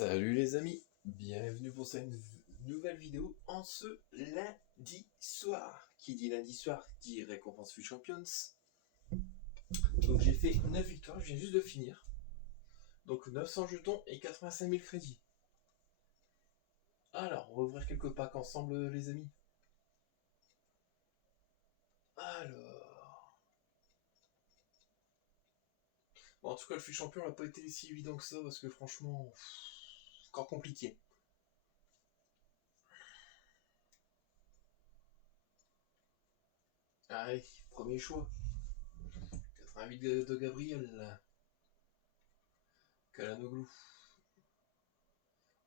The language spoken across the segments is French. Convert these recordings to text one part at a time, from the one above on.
Salut les amis, bienvenue pour cette nouvelle vidéo en ce lundi soir. Qui dit lundi soir dit récompense Full Champions. Donc j'ai fait 9 victoires, je viens juste de finir. Donc 900 jetons et 85 000 crédits. Alors, on va ouvrir quelques packs ensemble les amis. Alors... Bon, en tout cas le Full Champion n'a pas été si évident que ça parce que franchement, encore compliqué. Allez, premier choix. 88 de Gabriel. Calhanoglu.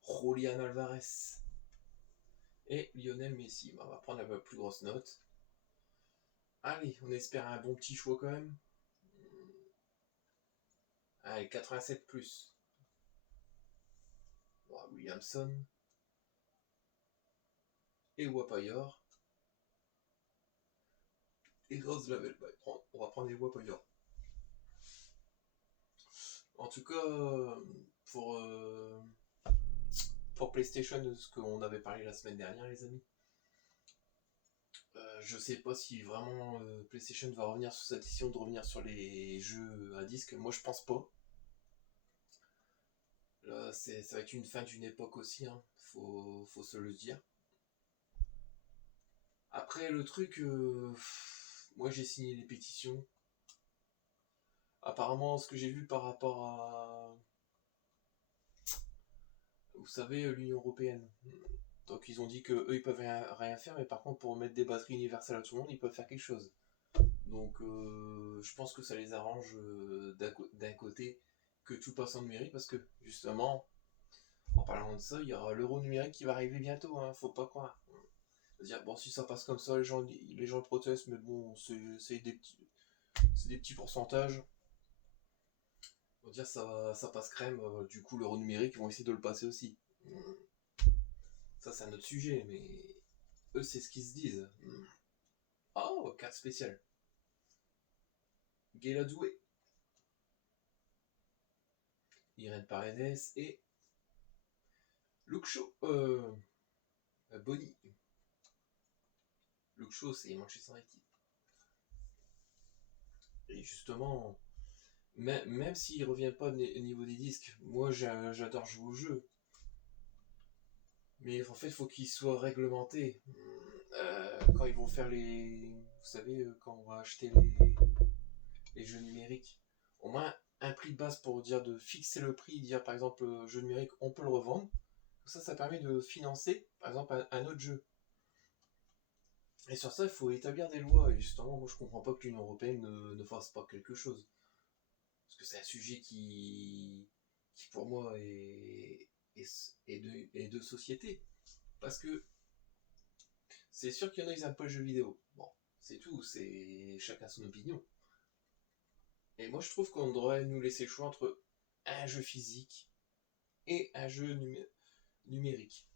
Julián Alvarez. Et Lionel Messi. On va prendre la plus grosse note. Allez, on espère un bon petit choix quand même. Allez, 87 plus. Bon, Williamson. Et Wapayor. Et Rose Lavel. On va prendre les Wapayor. En tout cas, pour PlayStation, ce qu'on avait parlé la semaine dernière, les amis. Je sais pas si vraiment PlayStation va revenir sur cette décision de revenir sur les jeux à disque. Moi, je pense pas. Là, ça va être une fin d'une époque aussi, hein. Faut se le dire. Après, le truc, moi j'ai signé les pétitions. Apparemment, ce que j'ai vu par rapport à, vous savez, l'Union Européenne. Donc ils ont dit que eux ils peuvent rien faire, mais par contre pour mettre des batteries universelles à tout le monde, ils peuvent faire quelque chose. Donc je pense que ça les arrange d'un côté que tout passe en numérique, parce que justement, en parlant de ça, il y aura l'euro numérique qui va arriver bientôt, hein, faut pas croire. C'est-à-dire, bon, si ça passe comme ça, les gens protestent, mais bon, c'est des petits pourcentages. On va dire ça passe crème, du coup l'euro numérique, ils vont essayer de le passer aussi. Ça c'est un autre sujet, mais eux c'est ce qu'ils se disent. Oh, carte spéciale. Guéladoué. Irène Paredes et Luke Shaw. Bonny. Luke Shaw c'est Manchester United. Et justement, même s'ils ne reviennent pas au niveau des disques, moi j'adore jouer au jeu. Mais en fait, il faut qu'ils soient réglementés. Quand ils vont faire les... Vous savez, quand on va acheter les jeux numériques, au moins un prix de base pour dire de fixer le prix, dire par exemple, jeu numérique, on peut le revendre. Ça permet de financer, par exemple, un autre jeu. Et sur ça, il faut établir des lois. Et justement, moi, je comprends pas que l'Union Européenne ne fasse pas quelque chose. Parce que c'est un sujet qui pour moi, est de société. Parce que c'est sûr qu'il y en a, ils n'aiment pas le jeu vidéo. Bon, c'est tout, c'est chacun son opinion. Et moi, je trouve qu'on devrait nous laisser le choix entre un jeu physique et un jeu numérique.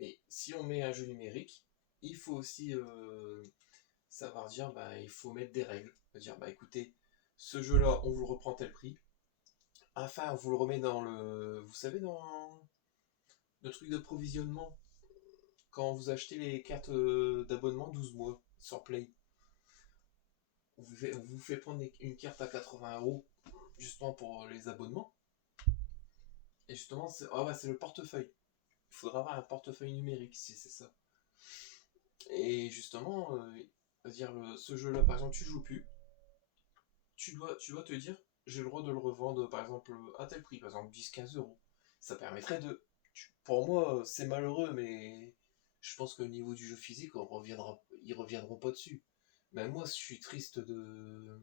Mais si on met un jeu numérique, il faut aussi savoir dire, bah, il faut mettre des règles. Dire, bah, écoutez, ce jeu-là, on vous le reprend tel prix. Enfin, on vous le remet dans le... Vous savez, dans le truc de provisionnement, quand vous achetez les cartes d'abonnement 12 mois sur Play, on vous fait prendre une carte à 80 € justement pour les abonnements. Et justement, c'est le portefeuille. Il faudra avoir un portefeuille numérique si c'est ça. Et justement, dire ce jeu-là, par exemple, tu joues plus. Tu dois te dire, j'ai le droit de le revendre, par exemple, à tel prix, par exemple 10-15 €. Ça permettrait de... Pour moi, c'est malheureux, mais je pense qu'au niveau du jeu physique, ils reviendront pas dessus. Mais moi, je suis triste de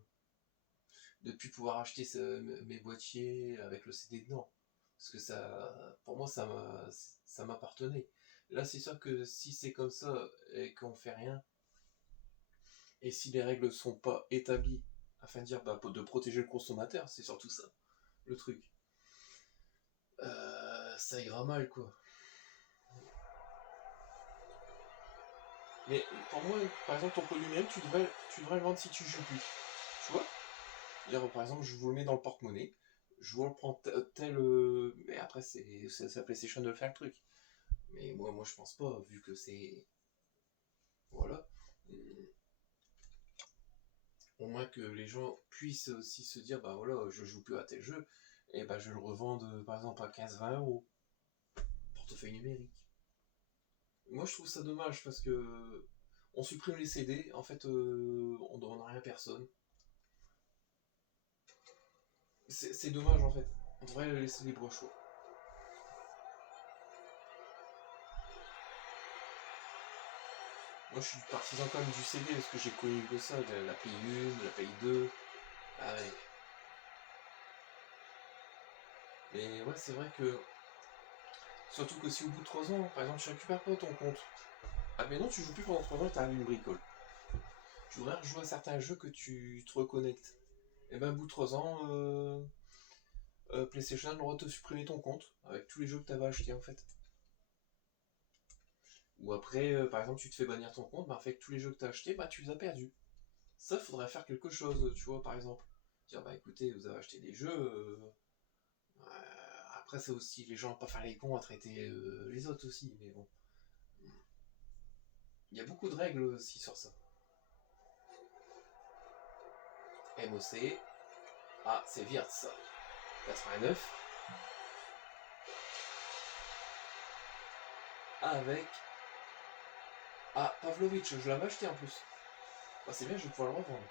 plus pouvoir acheter mes boîtiers avec le CD dedans. Parce que ça, pour moi, ça m'appartenait. Là, c'est sûr que si c'est comme ça et qu'on fait rien, et si les règles sont pas établies afin de dire de protéger le consommateur, c'est surtout ça le truc. Ça ira mal, quoi. Mais pour moi, par exemple, ton produit numérique, tu devrais le vendre si tu joues plus. Tu vois? Par exemple, je vous le mets dans le porte-monnaie. Je vous le prends tel. Mais après, après, c'est sa PlayStation de faire le truc. Mais moi je pense pas, vu que c'est... Voilà. Au moins que les gens puissent aussi se dire, bah voilà, je joue plus à tel jeu, et bah je le revends par exemple à 15-20 euros. Portefeuille numérique. Moi je trouve ça dommage parce que on supprime les CD, en fait on donne rien à personne. C'est dommage en fait. On devrait laisser libre choix. Moi je suis partisan quand même du CD parce que j'ai connu que ça, la Play 1, la Play 2. Ah ouais. Mais ouais c'est vrai que. Surtout que si au bout de 3 ans, par exemple, tu récupères pas ton compte. Ah mais non, tu joues plus pendant 3 ans et t'arrives une bricole. Tu voudrais rejouer à certains jeux que tu te reconnectes. Et ben au bout de 3 ans, PlayStation aura te supprimer ton compte avec tous les jeux que t'avais achetés en fait. Ou après, par exemple, tu te fais bannir ton compte, bah, avec tous les jeux que t'as achetés, bah tu les as perdus. Ça, faudrait faire quelque chose, tu vois, par exemple. Dire, bah écoutez, vous avez acheté des jeux. Après, ça aussi, les gens pas faire les cons à traiter les autres aussi, mais bon. Il y a beaucoup de règles aussi sur ça. MOC. Ah, c'est Wirtz. 89. Avec. Ah, Pavlovitch, je l'avais acheté en plus. Bah, c'est bien, je vais pouvoir le revendre.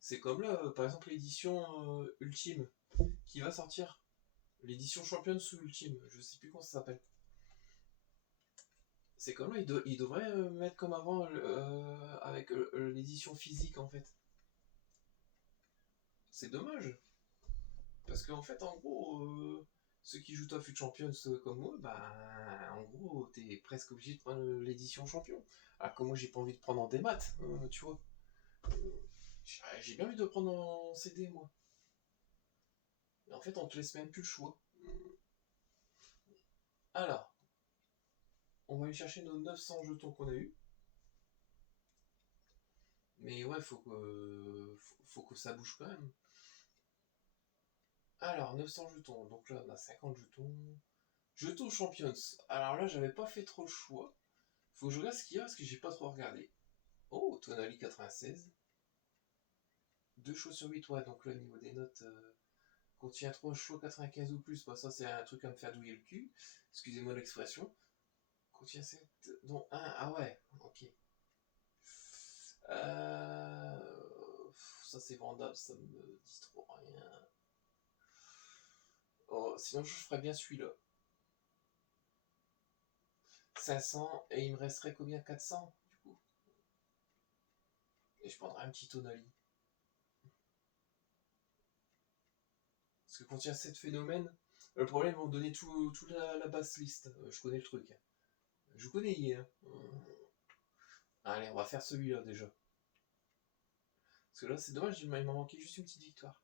C'est comme là, par exemple, l'édition Ultime qui va sortir. L'édition championne sous Ultime. Je sais plus comment ça s'appelle. C'est comme là, il devrait mettre comme avant avec l'édition physique en fait. C'est dommage. Parce qu'en fait, en gros, ceux qui jouent Tough Champions comme moi, bah, en gros, t'es presque obligé de prendre l'édition champion. Alors que moi, j'ai pas envie de prendre en démat, tu vois. J'ai bien envie de prendre en CD, moi. Mais en fait, on te laisse même plus le choix. Alors, on va aller chercher nos 900 jetons qu'on a eu. Mais ouais, faut que ça bouge quand même. Alors, 900 jetons. Donc là, on a 50 jetons. Jetons Champions. Alors là, j'avais pas fait trop le choix. Faut que je regarde ce qu'il y a parce que j'ai pas trop regardé. Oh, Tonali 96. 2 choix sur 8, ouais. Donc là, au niveau des notes, contient 3 choix 95 ou plus. Bah, ça, c'est un truc à me faire douiller le cul. Excusez-moi l'expression. Contient 7, dont 1. Ah ouais, ok. Ça, c'est vendable, ça me dit trop rien. Oh, sinon, je ferais bien celui-là. 500 et il me resterait combien? 400 du coup. Et je prendrais un petit Tonali. Parce que quand il y a 7 phénomènes, le problème, ils vont donner toute la basse liste. Je connais le truc. Je connais hier. Allez, on va faire celui-là déjà. Parce que là, c'est dommage, il m'a manqué juste une petite victoire.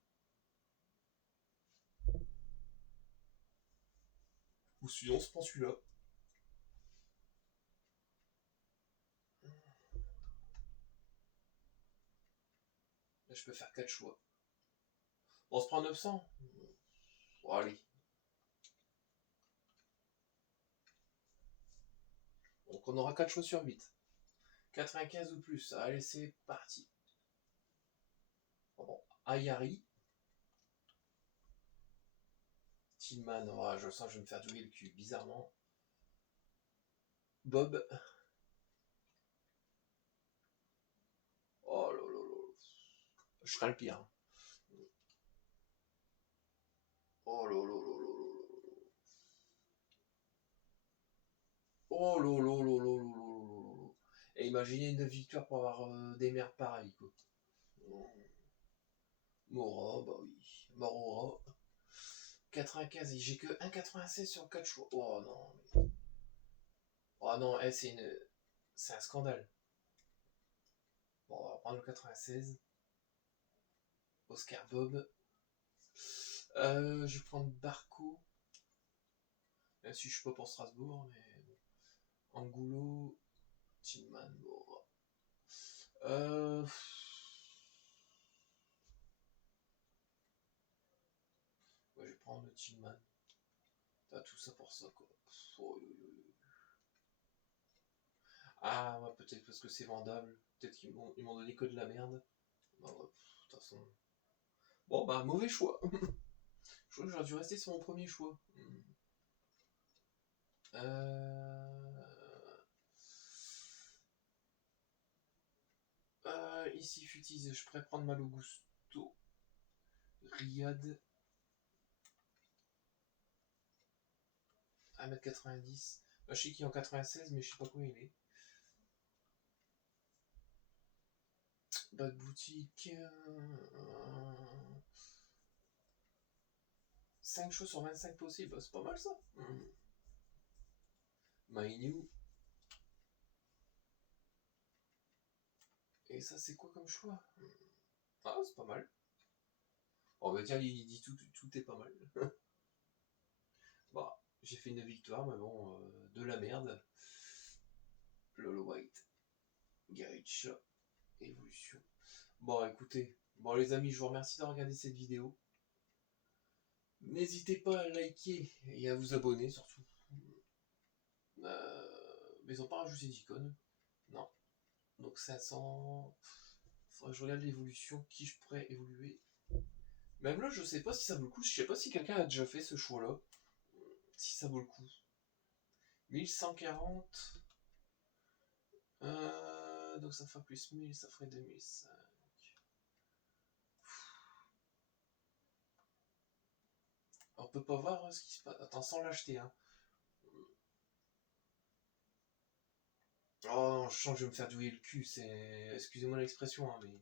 Ou sinon, on se prend celui-là. Là, je peux faire 4 choix. On se prend 900. Bon, allez. Donc, on aura 4 choix sur 8. 95 ou plus. Allez, c'est parti. Bon, Ayari. Tillman, oh, je sens que je vais me faire douiller le cul, bizarrement. Bob. Oh là là là. Je serai le pire. Oh là là là là là. Oh là là là là là là. Et imaginez une victoire pour avoir des merdes pareilles, quoi. Mora, bah oui. Morora. 95, j'ai que 1,96 sur 4 choix. Oh non. Oh non, c'est un scandale. Bon, on va prendre le 96. Oscar Bob. Je vais prendre Barco. Même si je suis pas pour Strasbourg, mais bon. Angulo. Tillman, Mora. Euh... vais prendre le Tillman. T'as tout ça pour ça, quoi. Ah, ouais, peut-être parce que c'est vendable. Peut-être qu'ils m'ont donné que de la merde. Bah ouais, de toute façon. Bon, bah, mauvais choix. Je crois que j'aurais dû rester sur mon premier choix. Ici, Futise, je pourrais prendre Malo Gusto. Riyad. 1m90. Bah, je sais qu'il est en 96, mais je sais pas quoi il est. Bad Boutique. 5 choix sur 25 possibles, c'est pas mal ça. Mainu. Et ça, c'est quoi comme choix? Ah, c'est pas mal. On va dire, il dit tout est pas mal. Bon, j'ai fait une victoire, mais bon, de la merde. Lolo White. Garricha. Évolution. Bon, écoutez. Bon, les amis, je vous remercie d'avoir regardé cette vidéo. N'hésitez pas à liker et à vous abonner, surtout. Mais ils ont pas rajouté d'icône. Non. Donc 500... Faudrait que je regarde l'évolution, qui je pourrais évoluer. Même là, je sais pas si ça vaut le coup. Je sais pas si quelqu'un a déjà fait ce choix-là. Si ça vaut le coup. 1140. Donc ça ferait plus 1000, ça ferait 2005. On peut pas voir ce qui se passe. Attends, sans l'acheter, hein. Oh non, je sens que je vais me faire douiller le cul. Excusez-moi l'expression, hein, mais.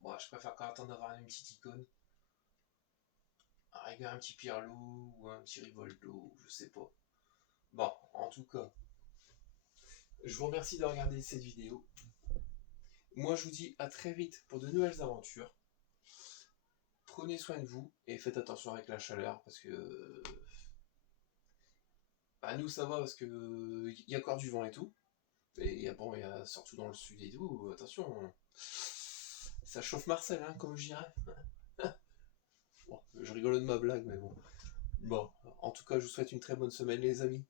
Bon, je préfère quand attendre d'avoir une petite icône. Un petit Pirlo ou un petit Rivoldo, je sais pas. Bon, en tout cas, je vous remercie de regarder cette vidéo. Moi, je vous dis à très vite pour de nouvelles aventures. Prenez soin de vous et faites attention avec la chaleur parce que. Bah, nous, ça va parce que il y a encore du vent et tout. Et il y a surtout dans le sud et tout, attention. Ça chauffe Marcel, hein, comme je dirais. Bon, je rigole de ma blague, mais bon. Bon, en tout cas, je vous souhaite une très bonne semaine, les amis.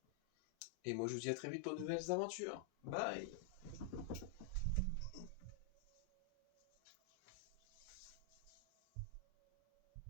Et moi, je vous dis à très vite pour de nouvelles aventures. Bye!